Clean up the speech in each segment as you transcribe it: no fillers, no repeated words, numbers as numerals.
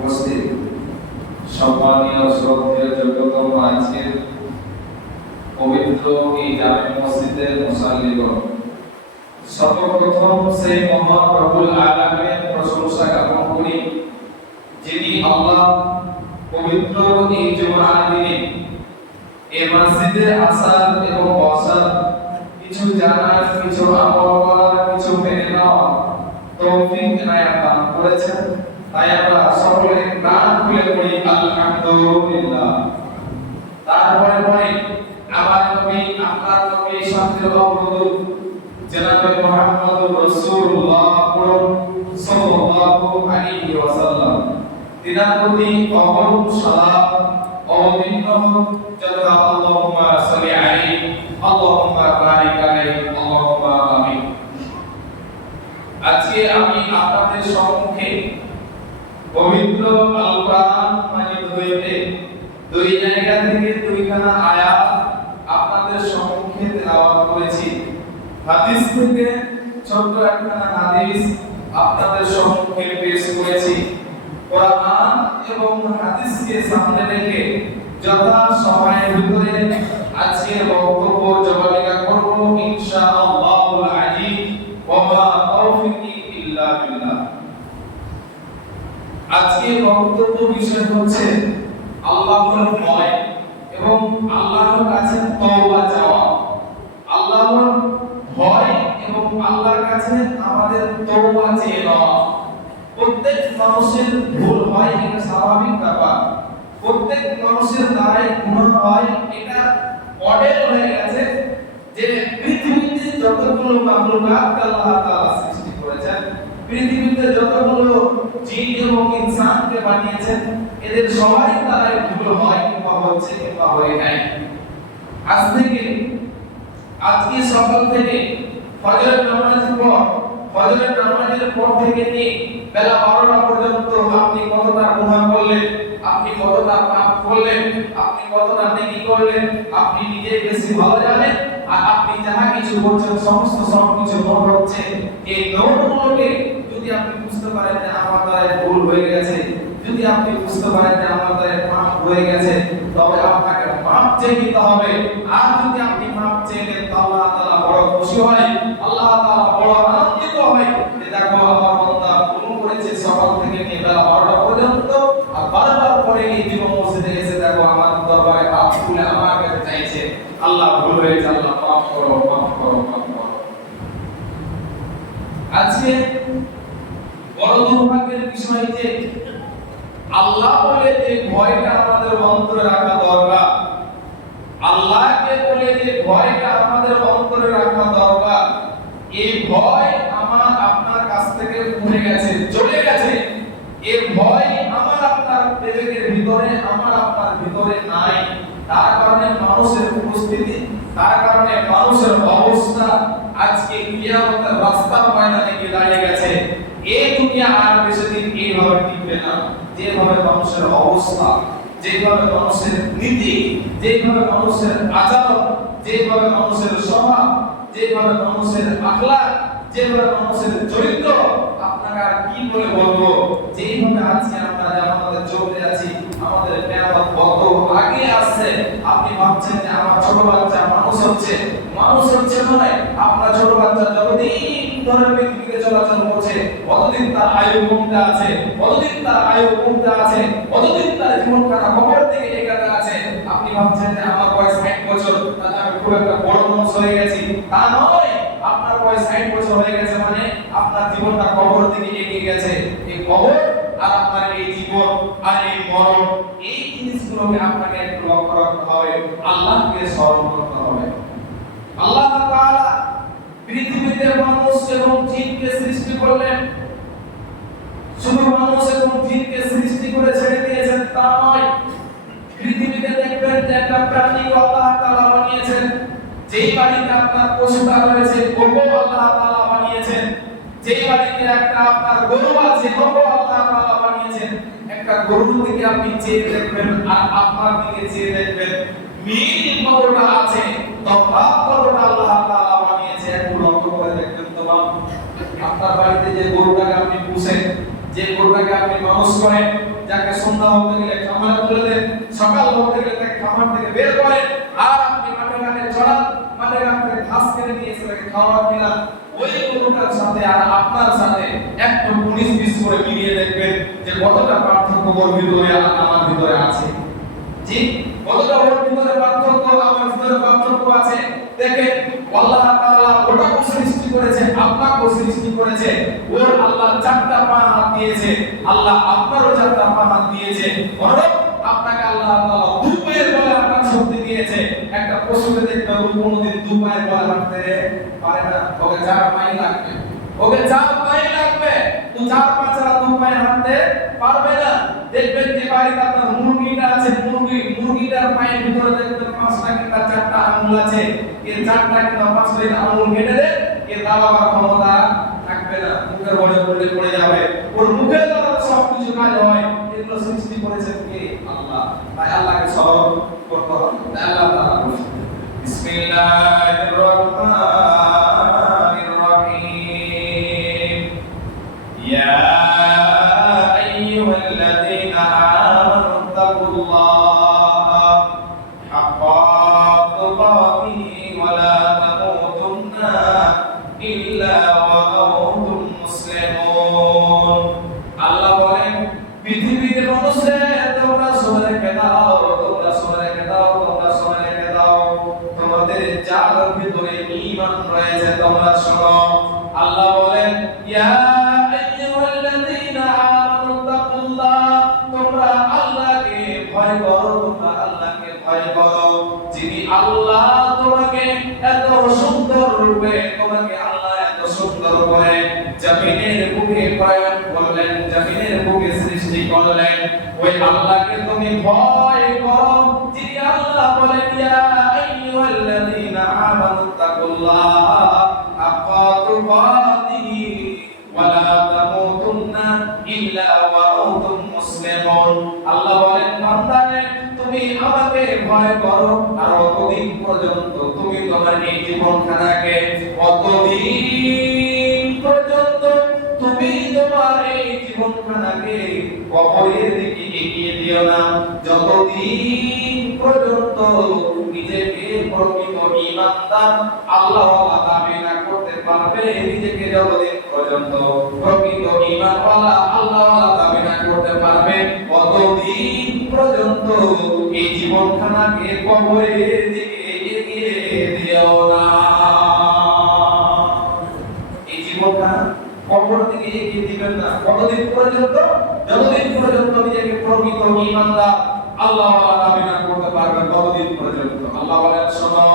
উপস্থিত সম্মানীয় শ্রদ্ধেয় যোগ্যতম আজকের পবিত্র এই জামে মসজিদের মুসাল্লিগণ, সর্বপ্রথম সেই মহান রব্বুল আলামিনের প্রশংসা জ্ঞাপন করি যিনি আল্লাহ পবিত্র এই জুমার দিনে এই মসজিদে আসার এবং বসার, কিছু জানার, কিছু আমল করার, কিছু মেনে নেওয়ার তৌফিক এনায়েত দান করেছেন। তাই আমরা সকলে প্রাণ খুলে পড়ি আলহামদুলিল্লাহ। তারপরে আমার নবী, আপনার নবী শান্তির বাবদূত জনাবে মুহাম্মদুর রাসূলুল্লাহ সাল্লাল্লাহু আলাইহি ওয়াসাল্লাম তিনার প্রতি অগণিত সালাত অবতীর্ণ হোক। যথা আল্লাহুম্মা সাল্লি আলাইহি আল্লাহুম্মা বারিক আলাইহি আল্লাহুম্মা আমিন। আজকে আমি আপনাদের সম্মুখে পবিত্র আল কোরআন মাজিদ হইতে দুই জায়গা থেকে দুইখানা আয়াত আপনাদের সম্মুখে তেলাওয়াত করেছি। হাদিস থেকে ছোট্ট একখানা হাদিস আপনাদের সম্মুখে পেশ করেছি। কোরআন এবং হাদিসকে সামনে রেখে যথা সময়ের ভিতরে আজকে বক্তব্য জবানিকা করব ইনশাআল্লাহুল আজিজ ওয়া মা তাওফিকি ইল্লা বিল্লাহ। আজকে বক্তব্য বিষয় হচ্ছে আল্লাহর ভয় এবং আল্লাহর কাছে তওবা চাওয়া। আল্লাহর ভয় এবং আল্লাহর কাছে আমাদের তওবা চেয়ে নেওয়া। প্রত্যেক মানুষের ভুল হয়, এটা স্বাভাবিক ব্যাপার। প্রত্যেক মানুষের দ্বারাই গুনাহ হয়, এটা মডেল হয়ে গেছে যে পৃথিবীতে যতগুলো মাখলুকাত আল্লাহ তাআলা সৃষ্টি করেছেন, পৃথিবীতে যতগুলো জিন এবং ইনসানকে বানিয়েছেন, এদের সবাই দ্বারাই ভুল হয় কিংবা হচ্ছে কিংবা হয়ে যায়। আজকে সকাল থেকে ফজরের নামাজের পর থেকে নিয়ে বেলা 12টা পর্যন্ত আপনি কতটা গুনাহ করলেন, আপনি কতটা পাপ করলেন, আপনি কতটা নেকি করলেন, আপনি নিজে বেশি ভালো জানেন। আর আপনি যাহা কিছু করছেন সবকিছু নোট হচ্ছে। এই নোটগুলোকে যদি আপনি বুঝতে পারেন যে আমার দ্বারা ভুল হয়ে গেছে, যদি আপনি বুঝতে পারেন যে আমার দ্বারা পাপ হয়ে গেছে, তবে আপনাকে মাপ চেয়ে নিতে হবে। আর যদি আপনি মাপ চেয়ে নেন, আল্লাহ তাআলা বড় খুশি হয়, আল্লাহ তাআলা বড় আনন্দিত হয় যে দেখো আমার বান্দা ভুল করেছে সকাল থেকে নিয়ে বেলা 12টা পর্যন্ত, আর 12টার পরে এই জীবন মসজিদে এসে দেখো আমার দরবারে হাত তুলে আমার কাছে চাইছে, আল্লাহ ভুল হয়েছে, আল্লাহ মাফ করো, মাফ করো, মাফ করো। আজকে বড় দুর্ভাগ্যের বিষয় যে আল্লাহ বলে যে ভয়টা আমাদের অন্তরে রাখা দরকার, আল্লাহকে বলে যে ভয়টা আমাদের অন্তরে রাখা দরকার, এই ভয় আমার আপনার কাছ থেকে উড়ে গেছে, চলে গেছে। এই ভয় আমার আপনার বিবেকের ভিতরে, আমার আপনার ভিতরে নাই। তার কারণে মানুষের উপস্থিতি, তার কারণে মানুষের অবস্থা আজকে কিয়ামতের রাস্তার ময়দানে গিয়ে দাঁড়িয়ে গেছে। এই দুনিয়া আর বেশিদিন এইভাবে টিকবে না। যেভাবে মানুষের অবস্থা, যেভাবে মানুষের নীতি, যেভাবে মানুষের আচরণ, যেভাবে মানুষের স্বভাব, যেভাবে মানুষের আখলাক, যেভাবে মানুষের চরিত্র, আপনাকে আর কি বলে বলবো। যেভাবে আজকে আমরা আমাদের চলতে আছি, আমাদের কিয়ামত কত আগে আসছে। আপনি ভাবছেন যে আমার ছোট বাচ্চা মানুষ হচ্ছে নয়। আপনার ছোট বাচ্চা যতদিন ধরে পৃথিবীতে চলাচল করছে, কতদিন তার আয়ু কমতে আছে, কতদিন তার জীবনখানা কবরের দিকে এগোতে আছে। আপনি ভাবছেন যে আমার বয়স 60 বছর, তাহলে আমি খুব একটা বড় মানুষ হয়ে গেছি। তা নয়, আপনার বয়স 60 বছর হয়ে গেছে মানে আপনার জীবনটা কবরের দিকে এগিয়ে গেছে। এই কবর আর আপনার এই জীবন আর এই মরণ, এই জিনিসগুলোকে আপনাকে একটু লক্ষ্য রাখতে হবে, আল্লাহকে স্মরণ করতে হবে। আল্লাহ তাআলা পৃথিবীতে মানুষ এবং জিনকে সৃষ্টি করলেন। শুধু মানুষ এবং জিনকে সৃষ্টি করে ছেড়ে দিয়েছেন তা নয়। পৃথিবীতে দেখবেন যে একটা প্রাণী আল্লাহ তাআলা বানিয়েছেন। যেই বাড়িতে আপনার পশুটা রয়েছে ওকে আল্লাহ তাআলা বানিয়েছেন। যেই বাড়িতে একটা আপনার গরু আছে ওকে আল্লাহ তাআলা বানিয়েছেন। একটা গরুর দিকে আপনি চেয়ে দেখবেন আর আপনার দিকে চেয়ে দেখবেন, মিল কতটা আছে, তফাৎ কতটা আল্লাহ তাআলা বানিয়েছে। একটু লক্ষ্য করে দেখবেন তো আপনার বাড়িতে যে গরুটাকে আপনি পুষেন, যে গরুটাকে আপনি খরচ করেন, যাকে সন্ধ্যা হতে গেলে খামারে তুলে দেন, সকাল হতে গেলে তাকে খামার থেকে বের করেন, আর আপনি মাঠে ঘাটে চড়ান, মাঠে ঘাটে ঘাস কেটে দিয়ে সেটাকে খাওয়া কিনা, ওই গরুটার সাথে আর আপনার সাথে একটু 19-20 করে মিলিয়ে দেখবেন যে কতটা পার্থক্য ওর ভিতরে আর আমার ভিতরে আছে। জি, কতটা ওর ভিতরে পার্থক্য আমার ভিতরে পার্থক্য আছে। দেখেন আল্লাহ তাআলা ওটাকে সৃষ্টি করেছে, আপনাকে সৃষ্টি করেছে। ওর আল্লাহ চারটা পা হাত দিয়েছে, আল্লাহ আপনারও চারটা পা হাত দিয়েছে। বরং আপনাকে আল্লাহ তাআলা দুই পায়ের বলে আপনার শক্তি দিয়েছে। একটা পশুকে দেখবেন ও কোনোদিন দুই পায়ের বলে হাঁটতে পারে না, ওকে চার পায়ে লাগবে, ওকে চার পায়ে লাগবে, তো চার পা ছাড়া দুই পায়ে হাঁটতে পারবে না। দেখবেন যে বাড়িতে আপনার মুরগিটা আছে, মুরগিটার পায়ের ভিতরে দেখবেন 5টা কিংবা 4টা আঙুল আছে, এই 4টা কিংবা 5টা আঙুল কেটে দেন, এর দাবাবার ক্ষমতা থাকবে না, মুখের বড়ে পড়লে পড়ে যাবে, ওর মুখের দ্বারা সব কিছু কাজ হয়। এগুলো সৃষ্টি করেছেন কে? আল্লাহ। তাই আল্লাহকে স্মরণ করতে হবে। তাই আল্লাহ তাআলা বলেন বিসমিল্লাহির রহমানির রহিম, ইয়া আইয়ুহাল্লাযীনা আমানু তাকুল্লাহা হাক্কা তুকাতিহি ওয়া লা তামুতুন্না ইল্লা ওয়া আনতুম মুসলিমুন। আল্লাহ বলেন পৃথিবীর মানুষের তোমরা শুনে রেখে দাও, তোমরা শুনে রেখে দাও, তোমরা শুনে রেখে দাও, তোমাদের যার ভিতরে ঈমান রয়েছে তোমরা শোনো। আল্লাহ বলেন ইয়া আইয়ুহাল্লাযীনা আমানু তাকুল্লাহ, তোমরা আল্লাহকে ভয় করো, তোমরা আল্লাহকে ভয় করো, যিনি আল্লাহ তোমাকে এত সুন্দর রূপে, তোমাকে আল্লাহ এত সুন্দর করে জমিনের বুকে প্রেরণ করলেন, জমিনের বুকে সৃষ্টি করলেন, ওই আল্লাহকে তুমি ভয় করো, যিনি আল্লাহ বলেন ইয়া আইয়ুহাল্লাযীনা আমানু তাকুল্লাহা হাক্কা তুকাতিহি ওয়া লা তামুতুন্না ইল্লা ওয়া আনতুম মুসলিমুন। আল্লাহ বলেন বান্দারে তুমি আমাকে ভয় করো, আর অতদিন পর্যন্ত তুমি তোমার এই জীবনখানাকে, অতদিন পর্যন্ত তুমি তোমার এই জীবনখানাকে কবরের দিকে এগিয়ে দিও না, যতদিন পর্যন্ত নিজেকে প্রকৃত ঈমানদার আল্লাহওয়ালা দাবি না করতে পারবে, নিজেকে যতদিন পর্যন্ত প্রকৃত ঈমানওয়ালা আল্লাহওয়ালা দাবি না করতে পারবে, ততদিন পর্যন্ত এই জীবনখানাকে কবরের দিকে এগিয়ে দিও না। এই জীবনখানা কবরের দিকে এগিয়ে দিবেন না কতদিন পর্যন্ত? যতদিন পর্যন্ত নিজেকে প্রকৃত ঈমানদার আল্লাহওয়ালা দাবি না করতে পারবেন, ততদিন পর্যন্ত। আল্লাহ বলেন শোনো,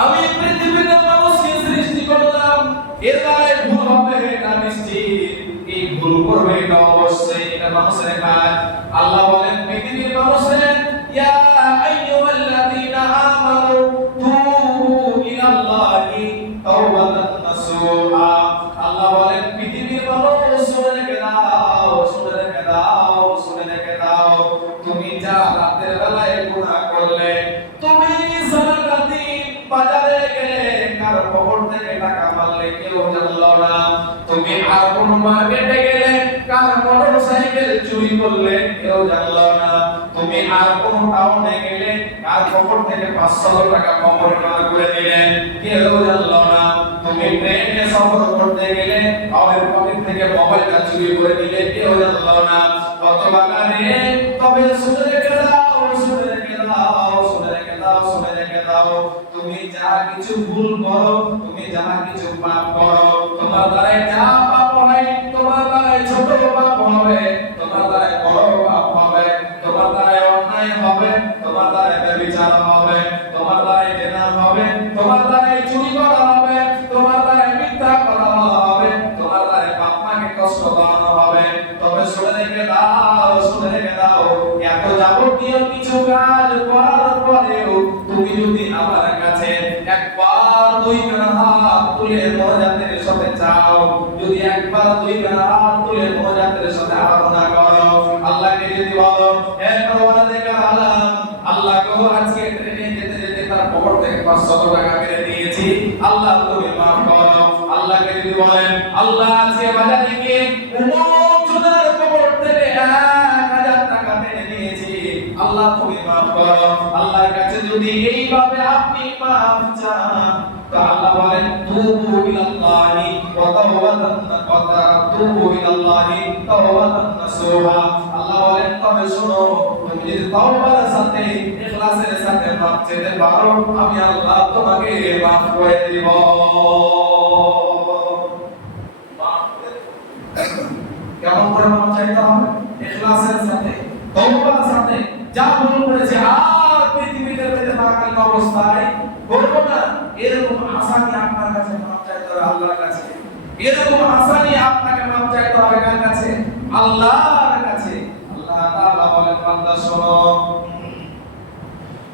আমি পৃথিবীতে মানুষকে সৃষ্টি করলাম, এর দ্বারা ভুল হবে এটা নিশ্চিত, এই ভুল করবে এটা অবশ্যই, এটা মানুষের কাজ। আল্লাহ বলেন পৃথিবীর মানুষের ইয়া আইয়ুহাল্লাযীনা আমানু তুবু ইলাল্লাহি তাওবাতান নাসুহা। আল্লাহ বলেন পৃথিবীর মানুষ শুনে রেখে দাও, শুনে রেখে দাও, শুনে রেখে দাও, তুমি যা রাতের বেলায় গুনাহ করলে, তুমি সারা রাতে বাজারে গেলে কার খবর থেকে টাকা মারলে কেউ জানলো না, তুমি আর কোন মার্কেটে গেলে কার মোটরসাইকেল চুরি করলে কেউ জানলো না, তুমি আর কোন টাউনে গেলে কার খবর থেকে 500 টাকা কমর করে দিলে কেউ জানলো না, তুমি ট্রেনে সফর করতে গেলে কাউরের পকেট থেকে মোবাইলটা চুরি করে দিলে কেউ জানলো না, কত বাগানে। তবে শুনে রেখে দাও, শুনে রেখে দাও, শুনে রেখে দাও, শুনে রেখে দাও, তুমি যা কিছু ভুল করো, তুমি যা কিছু পাপ করো, তোমার দ্বারা যা পাপ হয়, তোমার দ্বারা ছোট পাপ হবে, তোমার দ্বারা বড় পাপ হবে, তোমার দ্বারা অন্যায় হবে, তোমার দ্বারা ব্যভিচার হবে, তোমার দ্বারা জেনা হবে, তোমার দ্বারা চুরি করা হবে, তোমার দ্বারা মিথ্যা কথা বলা হবে, তোমার দ্বারা বাপ মাকে কষ্ট দেওয়া হবে। তবে শুনে রেখে দাও, শুনে রেখে দাও, এত যাবতীয় কিছু কাজ করার পরেও তুমি যদি আমার কাছে একবার দুই হাত তুলে মোনাজাতের সাথে চাও, যদি একবার দুই হাত তুলে মোনাজাতের সাথে আরাধনা করো, আল্লাহকে যদি বলো হে পরওয়ারদিগার আলম, আল্লাহ গো আজকে ট্রেনে যেতে যেতে তার পকেট থেকে 500 টাকা মেরে দিয়েছি, আল্লাহ তুমি maaf করো। আল্লাহকে যদি বলেন আল্লাহ আজকে বাজারে গিয়ে অমুক জনের যদি এইভাবে আপনি মাফ চান তো আল্লাহ বলেন তুবু ইলাল্লাহি ওয়া তুবু ইলাল্লাহি তাওবাতান নাসুহা। আল্লাহ বলেন তবে শোনো, তুমি যদি তাওবার সাথে ইখলাসের সাথে মাফ চাইতে পারো, আমি আল্লাহ তোমাকে মাফ করে দিব। কেমন করে মাফ চাইতে হবে? ইখলাসের সাথে, তাওবার সাথে। যা ভুল করেছে আর পৃথিবীতে পেতে থাকার অবস্থায় করব না, এরকম আশা নিয়ে আপনার কাছে মাফ চাইতে হবে আল্লাহর কাছে। এরকম আশা নিয়ে আপনাকে মাফ চাইতে হবে কার কাছে? আল্লাহর কাছে। আল্লাহ তাআলা বলেন, বান্দা শোনো,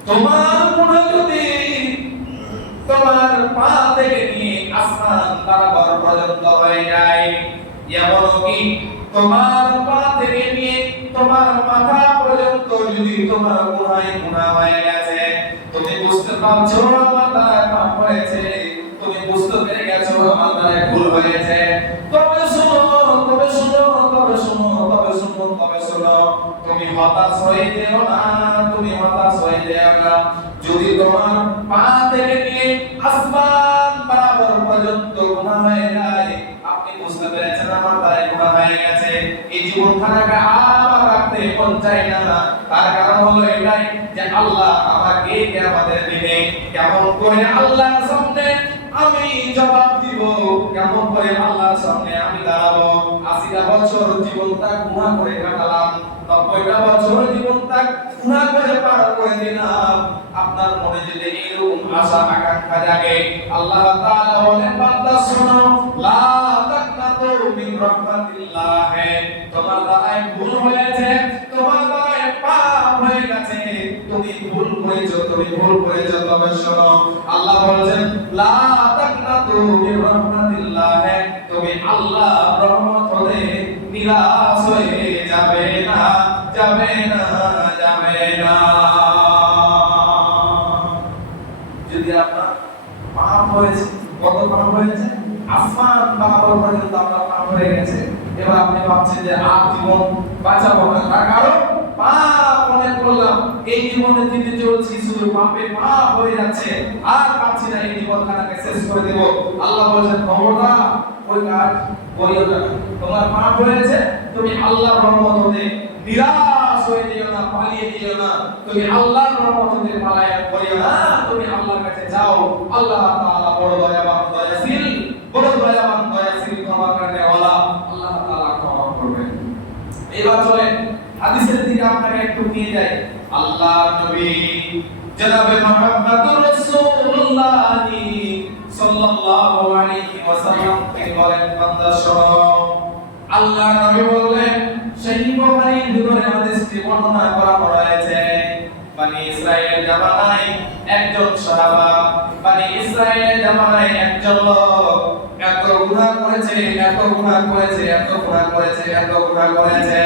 তোমার গুনাহ যদি তোমার পা থেকে নিয়ে আসমান বরাবর পর্যন্ত হয়ে যায়, এমনকি তোমার পা থেকে নিয়ে তোমার মাথা পর্যন্ত যদি তোমার গুনাহ হয়ে গেছে, তুমি বুঝতে পারছো আমার দ্বারা পাপ হয়েছে, তুমি বুঝতে পেরে গেছো আমার দ্বারা ভুল হয়েছে, তবে শোনো, তবে শোনো, তবে শোনো, তবে শোনো, তবে শোনো, তুমি হতাশ হয়ে যেও না, তুমি হতাশ হয়ে যেও না। যদি তোমার পা থেকে নিয়ে আসমান বরাবর পর্যন্ত গুনাহ হয়ে যায়, আপনি বুঝতে পেরেছেন আমার দ্বারা গুনাহ হয়ে গেছে, এই জীবনখানাকে আর রাখতে মন চায় না, তার কারণ হলো এটাই যে আল্লাহ আমাকে কিয়ামতের দিনে কেমন করে আল্লাহর সামনে আমি জবাব দিব, কেমন করে আল্লাহর সামনে আমি দাঁড়াবো। ৮০টা বছর জীবনটা গুনাহ করে কাটালাম, ৯০টা বছর জীবনটা গুনাহ করে পার করে দিলাম। আপনার মনে যদি এরকম আশা আকাঙ্ক্ষা জাগে, আল্লাহ তাআলা বলেন, বান্দা শোনো, লা তাকনাতু মিন রাহমাতিল্লাহ। তোমার দ্বারাই ভুল হয়েছে, তোমার দ্বারাই পাপ হয়ে গেছে, তুমি ভুল করেছো, তুমি ভুল করেছো, তবে শোনো, আল্লাহ বলেন, লা তাকনাতু মিন রাহমাতিল্লাহ। তুমি আল্লাহর রহমত হতে নিরাশ হয়ে যাবে না, যাবে না, যাবে না। যদি আপনার পাপ হয়েছে, কত পাপ হয়েছে? আসমান বরাবর পর্যন্ত আপনার পাপ হয়ে গেছে, এবার আপনি ভাবছেন যে আর জীবন বাঁচাবো না, তার কারণ পাপ অনেক করলাম, এই জীবনে দিতে চলছি শুধু পাপে পাপ হয়ে যাচ্ছে, আর পাচ্ছি না, এই জীবনখানাকে শেষ করে দেব। আল্লাহ বলেন, খবরদার ওই কাজ করিও না। তোমার পাপ হয়েছে, তুমি আল্লাহর রহমত হতে নিরাশ হয়ে যেও না, পালিয়ে যেও না, তুমি আল্লাহর রহমত হতে পলায়ন করিও না, তুমি আল্লাহর কাছে যাও। আল্লাহ তাআলা বড় দয়াবান, দয়াশীল, বড় দয়াবান, দয়াশীল, ক্ষমা করনেওয়ালা। আল্লাহ তাআলা ক্ষমা করবেন। এবার চলেন হাদিসের দিকে আপনাকে একটু নিয়ে যাই। আল্লাহর নবী জনাবে মুহাম্মদুর রাসূলুল্লাহ সাল্লাল্লাহু আলাইহি ওয়াসাল্লাম তিনি বলেন, বান্দা শোনো, আল্লাহর নবী বললেন, সহিহ বুখারীর ভিতরে হাদিসটি বর্ণনা করা হয়েছে, বনি ইসরাইলের জামানায় একজন সাহাবা, বনি ইসরাইলের জামানায় একজন লোক এত গুনাহ করেছে, এত গুনাহ করেছে, এত গুনাহ করেছে, এত গুনাহ করেছে,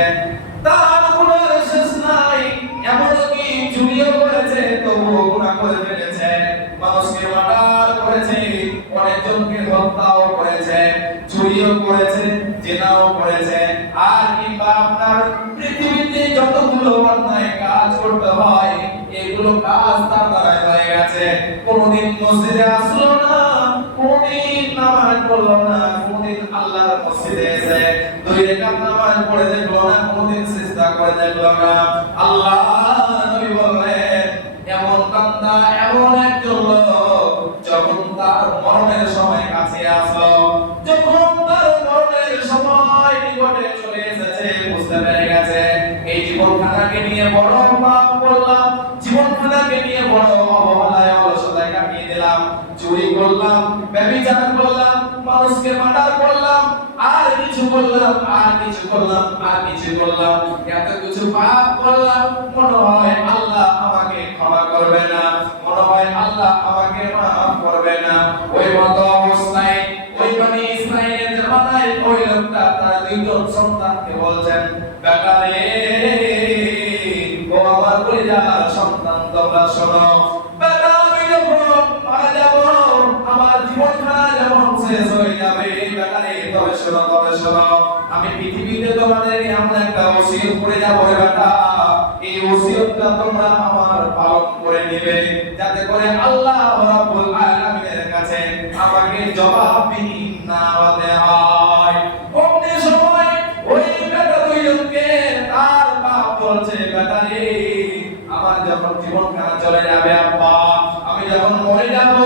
তার গুনাহের শেষ নাই। এমনকি চুরিও করেছে, তবুও গুনাহ করে ফেলেছে, মানুষকে মার্ডার করেছে, অনেকজনকে হত্যাও করেছে, চুরিও করেছে, জিনাও করেছে, আর কিংবা আপনার পৃথিবীতে যতগুলো অন্যায় কাজ করতে হয় এগুলো কাজ তার দ্বারা হয়ে গেছে। কোনদিন মসজিদে আসলো না, কোনদিন নামাজ পড়লো না, কোনদিন আল্লাহর মসজিদে এসে 2 রাকাত নামাজ পড়ে দেখলো না, কোনদিন সিজদা করে দেখলো না। আল্লাহ নবী বললেন, এমন বান্দা, এমন একজন লোক যখন তার মরণের সময় কাছে আসলো, যখন তার মরণের সময় নিকটে চলে এসেছে, বুঝতে পেরে গেছে এই জীবনখানাকে নিয়ে বড় পাপ করলাম, জীবনখানাকে নিয়ে বড় অবহেলায় অলসতায় কাটিয়ে দিলাম, চুরি করলাম, ব্যভিচার করলাম, মানুষকে মার্ডার করলাম, আর কিছু করলাম, আর কিছু করলাম, আর কিছু করলাম, এত কিছু পাপ করলাম, মনে হয় আল্লাহ আমাকে ক্ষমা করবে না, মনে হয় আল্লাহ আমাকে মাফ করবে না। ওই মত অবস্থায় ওই বনি ইসরাইলের জামানায় ওই লোকটা তার 2 জন সন্তানকে বলছেন, বেটা রে, ও আমার কলিজার সন্তান, তোমরা শোনো, বেটা আমি যখন মারা যাব, আমার জীবনখানা যখন শেষ হয়ে যাবে, বেটা রে, তবে শোনো, তবে শোনো, আমি পৃথিবীতে তোমাদের এমন একটা ওসিয়ত করে যাব, বেটা, এই ওসিয়তটা তোমরা আমার পালন করে নেবে, যাতে করে আল্লাহ রাব্বুল আলামিনের কাছে আমাকে জবাবদিহি না হতে হয়। অমনি সময় ওই বেটা দুইজনকে তার বাপ বলছে, বেটা রে, আমার যখন জীবনখানা চলে যাবে আব্বা, আমি যখন মরে যাব,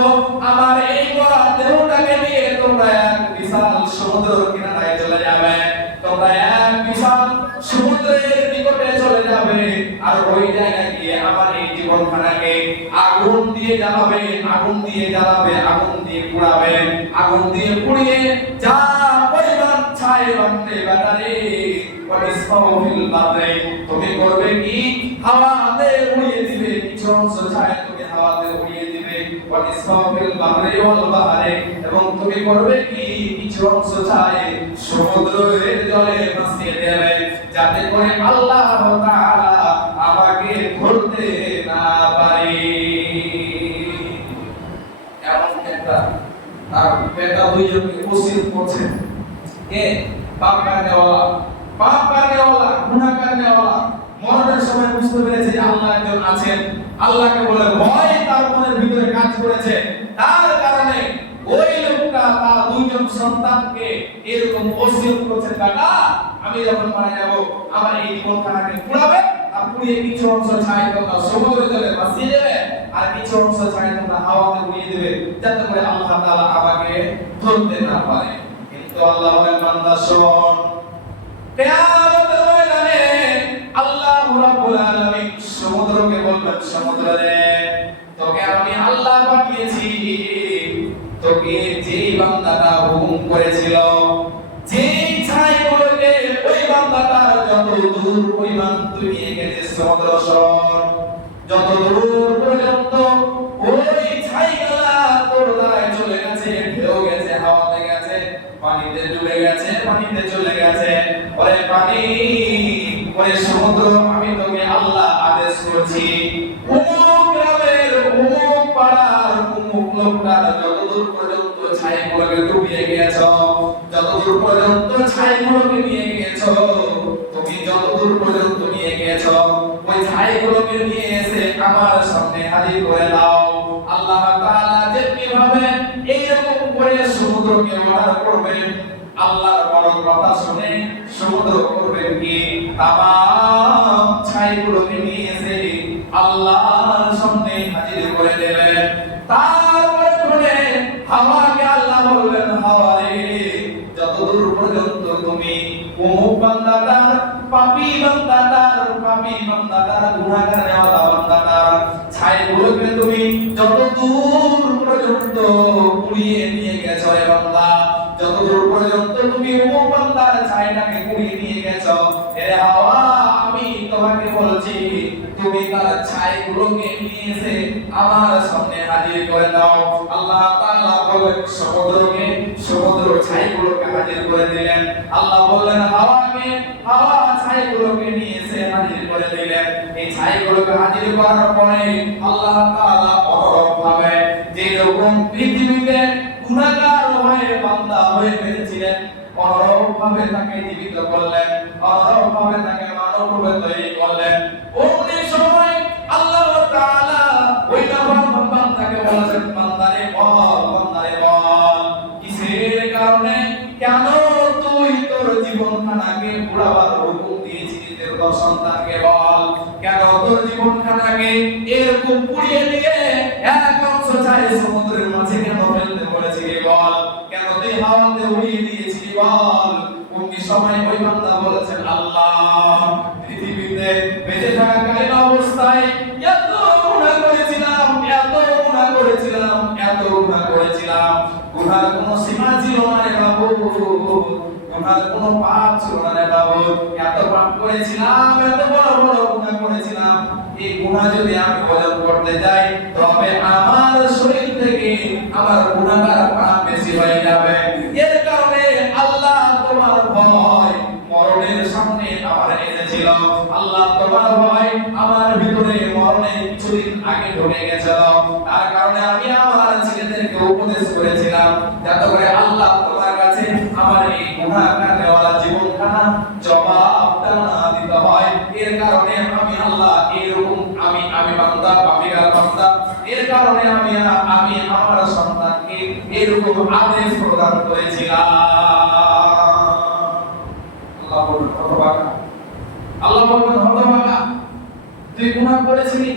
আমার এই মরা দেহটাকে নিয়ে তোমরা এক বিশাল সমুদ্রের কিনারায় চলে যাবে, তোমরা এক বিশাল সমুদ্রের নিকটে চলে যাবে, আর ওই জায়গায় গিয়ে আমার এই জীবনখানাকে আগুন দিয়ে জ্বালাবে, আগুন দিয়ে জ্বালাবে, আগুন দিয়ে পুড়াবে, আগুন দিয়ে পুড়িয়ে যা পরিমাণ ছাই বানতে বাটারে ওয়াসফাউল বাদরে, তুমি করবে কি, হাওয়াতে উড়িয়ে দিবে, কিছু অংশ ছাই তুমি হাওয়াতে উড়িয়ে দিবে, ওয়াসফাউল বাদরে ওয়াল বাহরে, এবং তুমি করবে কি, কিছু অংশ ছাই সমুদ্রের জলে ভাসিয়ে দেবে, যাতে করে আল্লাহ তাআলা আমাকে ধরতে না পারে। এমন একটা তার বেটা দুইজনকে ওসিয়ত করছেন, কে? পাপ করনেওয়ালা, পাপ করনেওয়ালা, গুনাহ করনেওয়ালা মরণের সময় বুঝতে পেরেছে যে আল্লাহ একজন আছেন, আল্লাহকে বলে ভয় তার মনের ভিতরে কাজ করেছে, তার কারণে ওই লোকটা তার দুইজন সন্তানকে এরকম ওসিয়ত করছে, বেটা আমি যখন মারা যাব, আমার এই জীবনখানাকে পুড়াবে, আর পুড়িয়ে কিছু অংশ ছাই তোমরা সমুদ্রের জলে ভাসিয়ে দেবে, আর কিছু অংশ ছাই তোমরা হাওয়াতে উড়িয়ে দেবে, যাতে করে আল্লাহ তাআলা আমাকে ধরতে না পারে। কিন্তু আল্লাহ বলেন, বান্দা শোন, কিয়ামতের ময়দানে আল্লাহ রাব্বুল আলামিন সমুদ্রকে বলবেন, সমুদ্র রে, তোকে আমি আল্লাহ পাঠিয়েছি, তোকে যেই বান্দাটা হুকুম করেছিল, যেই ছাইগুলোকে ওই বান্দাটার যত দূর পরিমাণ তুই নিয়ে গেছিস সমুদ্র সর, যত দূর পর্যন্ত ওই ছাইগুলা তোর দ্বারাই চলে গেছে, ঢেউ গেছে, হাওয়াতে গেছে, পানিতে ডুবে গেছে, পানিতে চলে গেছে, ওরে পানি, ওরে সমুদ্র, আমি তোকে আল্লাহ আদেশ করছি, অমুক গ্রামের, অমুক পাড়ার, অমুক লোকটার যতদূর পর্যন্ত ছাইগুলোকে ডুবিয়ে গিয়েছ, যতদূর পর্যন্ত ছাইগুলোকে নিয়ে গিয়েছ, তুমি যতদূর পর্যন্ত নিয়ে গিয়েছ, ওই ছাইগুলোকে নিয়ে এসে আমার সামনে হাজির করে দাও। আল্লাহ তাআলা যেমনি ভাবে এইরকম করে সমুদ্রকে অর্ডার করবেন, আল্লাহর বড় কথা শুনে সমুদ্র করবে কি, তামাম ছাইগুলোকে নিয়ে এসে আল্লাহর সামনে হাজির করে দেবেন। তারপরে করে হাওয়াকে আল্লাহ বলবেন, হাওয়া রে, যতদূর পর্যন্ত তুমি অমুক বান্দাটার, পাপী বান্দাটার, পাপী বান্দাটার, গুনাহগারওয়ালা বান্দাটার ছাইগুলোকে তুমি যতদূর পর্যন্ত উড়িয়ে নিয়ে গেছো রে বান্দা, যতদূর পর্যন্ত তুমি অমুক বান্দার ছাইটাকে উড়িয়ে নিয়ে গেছো, এ হাওয়া, আমি তোমাকে বলছি, তুমি তার ছাইগুলোকে নিয়ে এসে আমার সামনে হাজির করে দাও। আল্লাহ তাআলা বলেন সমুদ্রকে, সমুদ্র ছাইগুলোকে হাজির করে দিলেন। আল্লাহ বললেন হাওয়াকে, হাওয়া ছাইগুলোকে নিয়ে এসে হাজির করে দিলেন। এই ছাইগুলোকে হাজির করার পরে আল্লাহ তাআলা পরমভাবে যেরকম পৃথিবীতে গুনাহগার হয়ে বান্দা হয়ে বেঁচেছিলেন, পরমভাবে তাকে জীবিত করলেন, পরমভাবে তাকে মানব রূপে তৈরি করলেন। ওই সময় আল্লাহ তাআলা ওই নাফরমান বান্দাকে বলেছেন, বান্দারে বল, বান্দারে বল, কিসের কারণে, কেন তুই তোর জীবনখানাকে পুরাবার হুকুম দিয়েছিস তোর সন্তানকে, বল কেন তোর জীবনখানাকে এরকম পুড়িয়ে দিয়ে এক অংশ ছাই সমুদ্রের মাঝে কেন ফেলতে বলেছিস, বল কেন তুই হাওয়াতে উড়িয়ে দিয়েছিস, বল। ওই সময় ওই বান্দা বলেছেন, আল্লাহ, পৃথিবীতে বেঁচে থাকাকালীন অবস্থায় এত গুনাহ করেছিলাম, এত গুনাহ করেছিলাম, এত গুনাহ করেছিলাম, গুনার কোনো সীমা ছিল না রে বাবু, গুনার কোনো পাপ ছিল না রে বাবু, এত পাপ করেছিলাম, এত বড় বড় গুনাহ করেছিলাম। এই গুনাহ যদি আমি বর্জন করতে যাই, তবে আমার শরীর থেকে আমার গুনাহগার পাপ বেশি হয়ে যাবে। এর কারণে আল্লাহ, তোমার ভয় মরণের সামনে আমার এনেছিল, আল্লাহ তোমার ভয় আমার ভিতরে মরণের কিছুদিন আগে ঢুকে গেছিল, তার কারণে আমি আমার ছেলেদেরকে উপদেশ করেছিলাম, যাতে করে আল্লাহ তোমার কাছে আমার এই গুনাহগার জীবনখানা জবাবটা না দিতে হয়। এর কারণে আমি আল্লাহ কারণে আমি আমার সন্তানকে এরকম আদেশ প্রদান করেছিলাম। আল্লাহ বলেন হতভাগা, আল্লাহ বলেন হতভাগা, তুই গুনাহ করেছিলি,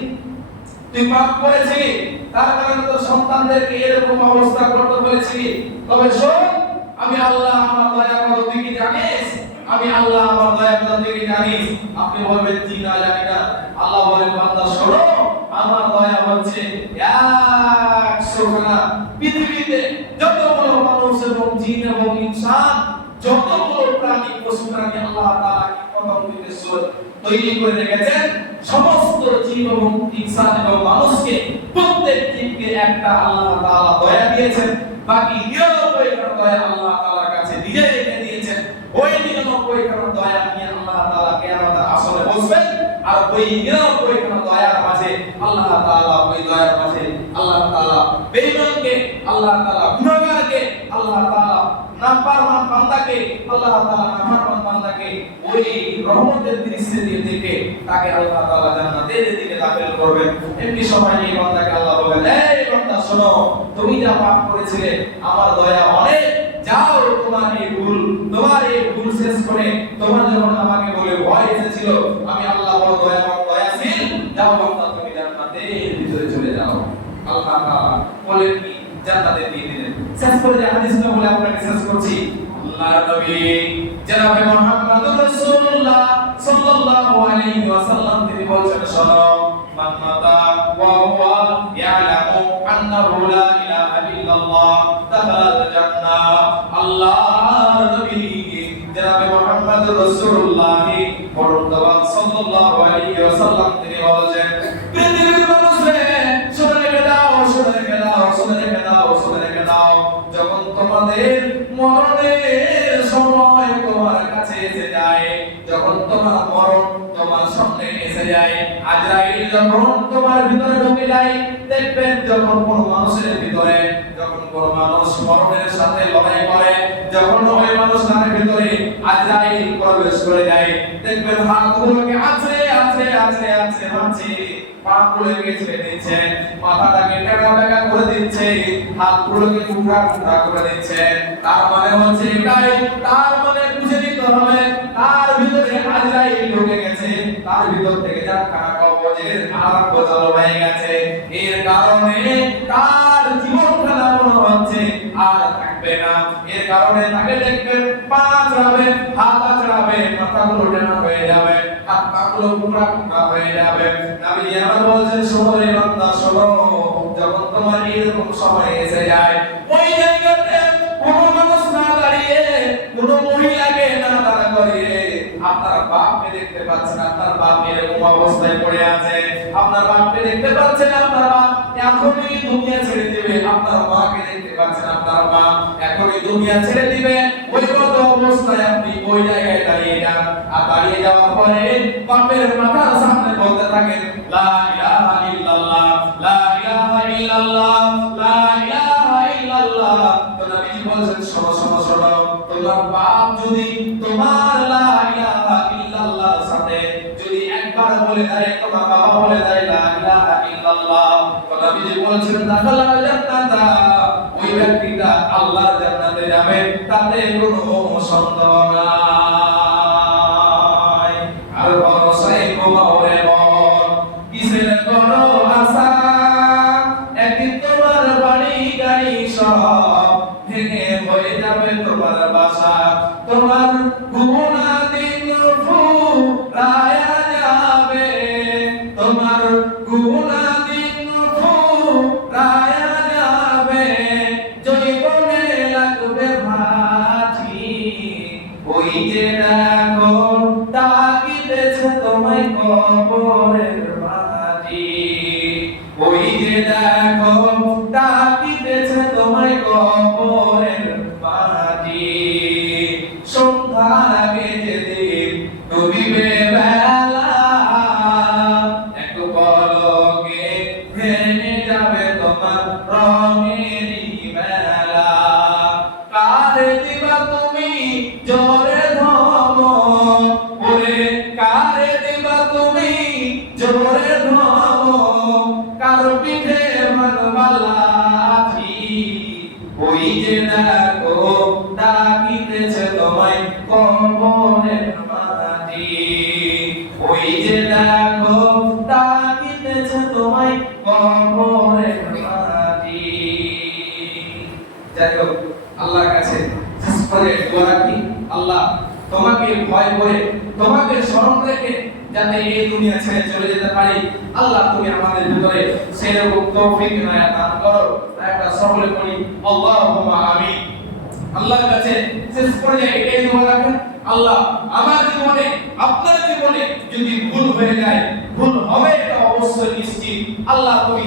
তুই পাপ করেছিলি, তার কারণে তোর সন্তানদেরকে এরকম অবস্থা করতে বলেছিলি। তবে শোন, আমি আল্লাহ আমার দয়া কত তুই কি জানিস? আমি আল্লাহ আমার দয়া কত তুই কি জানিস? আপনি বলবেন জি না, জানি না। আল্লাহ বলেন বান্দা শোনো, আমার দয়া হচ্ছে 100 খানা পৃথিবীতে যতগুলো মানুষ এবং জিন এবং ইনসান, যতগুলো প্রাণী পশু প্রাণী আল্লাহ তাআলা কি প্রথম থেকে তৈরি করে রেখেছেন, সমস্ত জীব এবং ইনসান এবং মানুষকে প্রত্যেক জীবকে একটা আল্লাহ তাআলা দয়া দিয়েছেন। বাকি 99 খানা দয়া আল্লাহ তাআলার কাছে নিজে রেখে দিয়েছেন। ওই 99 খানা দয়া নিয়ে আল্লাহ তাআলা কিয়ামতের আসরে বসবেন। আর ওই 99 খানা দয়ার মাঝে আল্লাহ তাআলা ওই দয়ার মাঝে আল্লাহ তাআলা বেঈমানকে, আল্লাহ তাআলা গুনাহগারকে, আল্লাহ তাআলা নাফরমান বান্দাকে, আল্লাহ তাআলা নাফরমান বান্দাকে ওই রহমতের দৃষ্টি দিয়ে দেখে তাকে আল্লাহ তাআলা জান্নাতের দিকে দাখিল করবেন। এমনি সময় এই বান্দাকে আল্লাহ বলেন, এই বান্দা শোনো, তুমি যা পাপ করেছিলে আমার দয়া অনেক, যাও তোমার এই ভুল শেষ করে, তোমার যখন আমাকে বলে ভয় এসেছিল, আমি আল্লাহ বড় দয়াশীল, যাও বান্দা তুমি জান্নাতের ভিতরে চলে যাও। আল্লাহ তাআলা বলেন কি জান্নাতে দিয়ে দিলেন। শেষ করে যে হাদিসটা বলে আপনাকে শেষ করছি, আল্লাহর নবী জনাবে মুহাম্মদুর রাসূলুল্লাহ সাল্লাল্লাহু আলাইহি ওয়াসাল্লাম তিনি বলেছেন, শোনো, মান মাতা ওয়া হুয়া ইয়ালামু আন্নাহু লা ইলাহা ইল্লাল্লাহ দাখালাল জান্নাহ। আল্লাহর নবী জনাবে মুহাম্মদুর রাসূলুল্লাহ পরমদওয়াত সাল্লাল্লাহু আলাইহি ওয়াসাল্লাম তিনি বলেছেন, পৃথিবীর মানুষরে শুনে রেখে দাও, শুনে রেখে দাও, শুনে রেখে দাও, শুনে রেখে দাও, যখন তোমাদের মরণের সময় তোমার কাছে এসে যায়, যখন তোমার মরণ তোমার সামনে এসে যায়, আজরাইল যখন তোমার ভিতরে ঢুকে যায়, দেখবেন যখন কোন মানুষের ভিতরে, যখন কোন মানুষ মরণের সাথে লড়াই করে, যখন ওই মানুষের ভিতরে আজরাইল প্রবেশ করে যায়, দেখবেন হাতগুলোকে আছড়ে আছড়ে আছড়ে আছড়ে মারছে, পাগুলোকে ছেড়ে দিচ্ছে, মাথাটাকে টেকা টেকা করে দিচ্ছে, হাতগুলোকে টুকরা টুকরা করে দিচ্ছে। তার মানে হচ্ছে এটাই, তার মানে বুঝে নিতে হবে তার ভিতরে আজরাইল ঢুকে গেছে, তার ভিতর থেকে জানখানা কবজের আরম্ভ চালু হয়ে গেছে। এর কারণে তার জীবনখানা মনে হচ্ছে আর থাকবে না। এর কারণে তাকে দেখবেন পা চড়াবে, হাত চড়াবে, মাথাগুলো টেনা হয়ে যাবে, হাত পাগুলো টুকরা টুকরা হয়ে যাবে। নবী আমার বলছেন, শোনো রে বান্দা শোনো, যখন তোমার এরকম সময় এসে যায়, ওই জায়গাতে কোনো মানুষ না দাঁড়িয়ে, কোনো মহিলাকে না দাঁড়া করিয়ে, আপনার বাপকে দেখতে পাচ্ছেন, আপনার বাপ এরকম অবস্থায় পড়ে আছে, আপনার বাপকে দেখতে পাচ্ছেন, আপনার বাপ এখনই দুনিয়া ছেড়ে দিবে, আপনার মাকে দেখতে পাচ্ছেন, আপনার মা এখনই দুনিয়া ছেড়ে দিবে, ওই কত অবস্থায় আপনি ওই জায়গায় দাঁড়িয়ে যান। আর দাঁড়িয়ে যাওয়ার পরে বাপের মাথার সামনে বলতে থাকেন, লা ইলাহা ইল্লাল্লাহ, লা ইলাহা ইল্লাল্লাহ, লা ইলাহা ইল্লাল্লাহ। তো নবী বলেছেন, শোনো শোনো শোনো, তোমার বাপ যদি তোমার লা ইলাহা ইল্লাল্লাহর সাথে যদি একবার বলে দেয়, তোমার বাবা বলে দেয় লা ইলাহা ইল্লাল্লাহ, তো নবী বলেছেন, দাখালাল জান্নাতা, ওই ব্যক্তিটা আল্লাহর জান্নাতে যাবে, তাতে কোনো সন্দেহ নাই। আর ভরসাই কোমরে মন, কিসের কোনো আশা, একদিন তোমার বাড়ি গাড়ি সব ভেঙে হয়ে যাবে তোমার বাসা, তোমার গুনাহদিন ফুরায়া যাবে, তোমার গুনাহদিন ফুরায়া যাবে, জৈবনে লাগবে ভাটি, ওই যে দেখো তাকিতেছে তোমায় কবরের মাটি, ওই যে দেখো তাকিতেছে তোমায় কবরের মাটি। সন্ধ্যার আগে যেদিন ডুবিবে বেলা, একটু পলকে ভেঙে যাবে তোমার রঙেরই মেলা, কারে দিবা তুমি জোরে ধমক, ওরে কারে দিবা তুমি জোরে ধমক, কার পিঠে ওই যে দেখো ডাকিতেছে তোমায় কবরে মাটি। যাই হোক, আল্লাহর কাছে শেষ করে দোয়া রাখি, আল্লাহ তোমাকে ভয় করে, তোমাকে স্মরণ রেখে যাতে এই দুনিয়া ছেড়ে চলে যেতে পারি, আল্লাহ তুমি আমাদের ভিতরে সেরকম তৌফিক ইনায়াত দান করো। আমরা সকলে পড়ি আল্লাহুম্মা আমিন। আল্লাহর কাছে শেষ পর্যায়ে এটাই দোয়া রাখেন, আল্লাহ আমার জীবনে, আপনার জীবনে যদি ভুল হয়ে যায়, ভুল হবে এটা অবশ্যই নিশ্চিত, আল্লাহ তুমি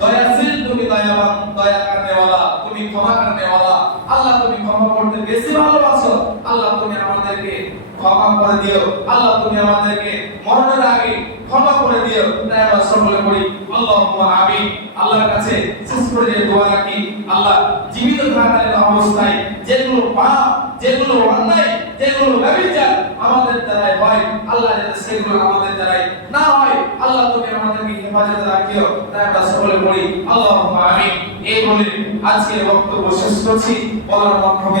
দয়াশীল, তুমি দয়াবান, দয়া করনে ওয়ালা, তুমি ক্ষমা করনে ওয়ালা, আল্লাহ তুমি ক্ষমা করতে বেশি ভালোবাসো, আল্লাহ তুমি আমাদেরকে ক্ষমা করে দিও, আল্লাহ তুমি আমাদেরকে মরণের আগে ক্ষমা করে দিও। তাই আমরা সকলে পড়ি আল্লাহুম্মা আমিন। আল্লাহর কাছে শেষ করে দোয়া রাখি, আল্লাহ জীবিত থাকাকালীন অবস্থায় যেগুলো পাপ, যেগুলো অন্যায়, যেগুলো ব্যভিচার আমাদের দ্বারাই হয়, আল্লাহ যাতে সেগুলো আমাদের দ্বারাই না হয়, আল্লাহ তুমি আমাদেরকে হেফাজতে রাখিও। তাই আমরা সকলে পড়ি আল্লাহুম্মা আমিন। এই বলে আজকের বক্তব্য শেষ করছি। বলার মাধ্যমে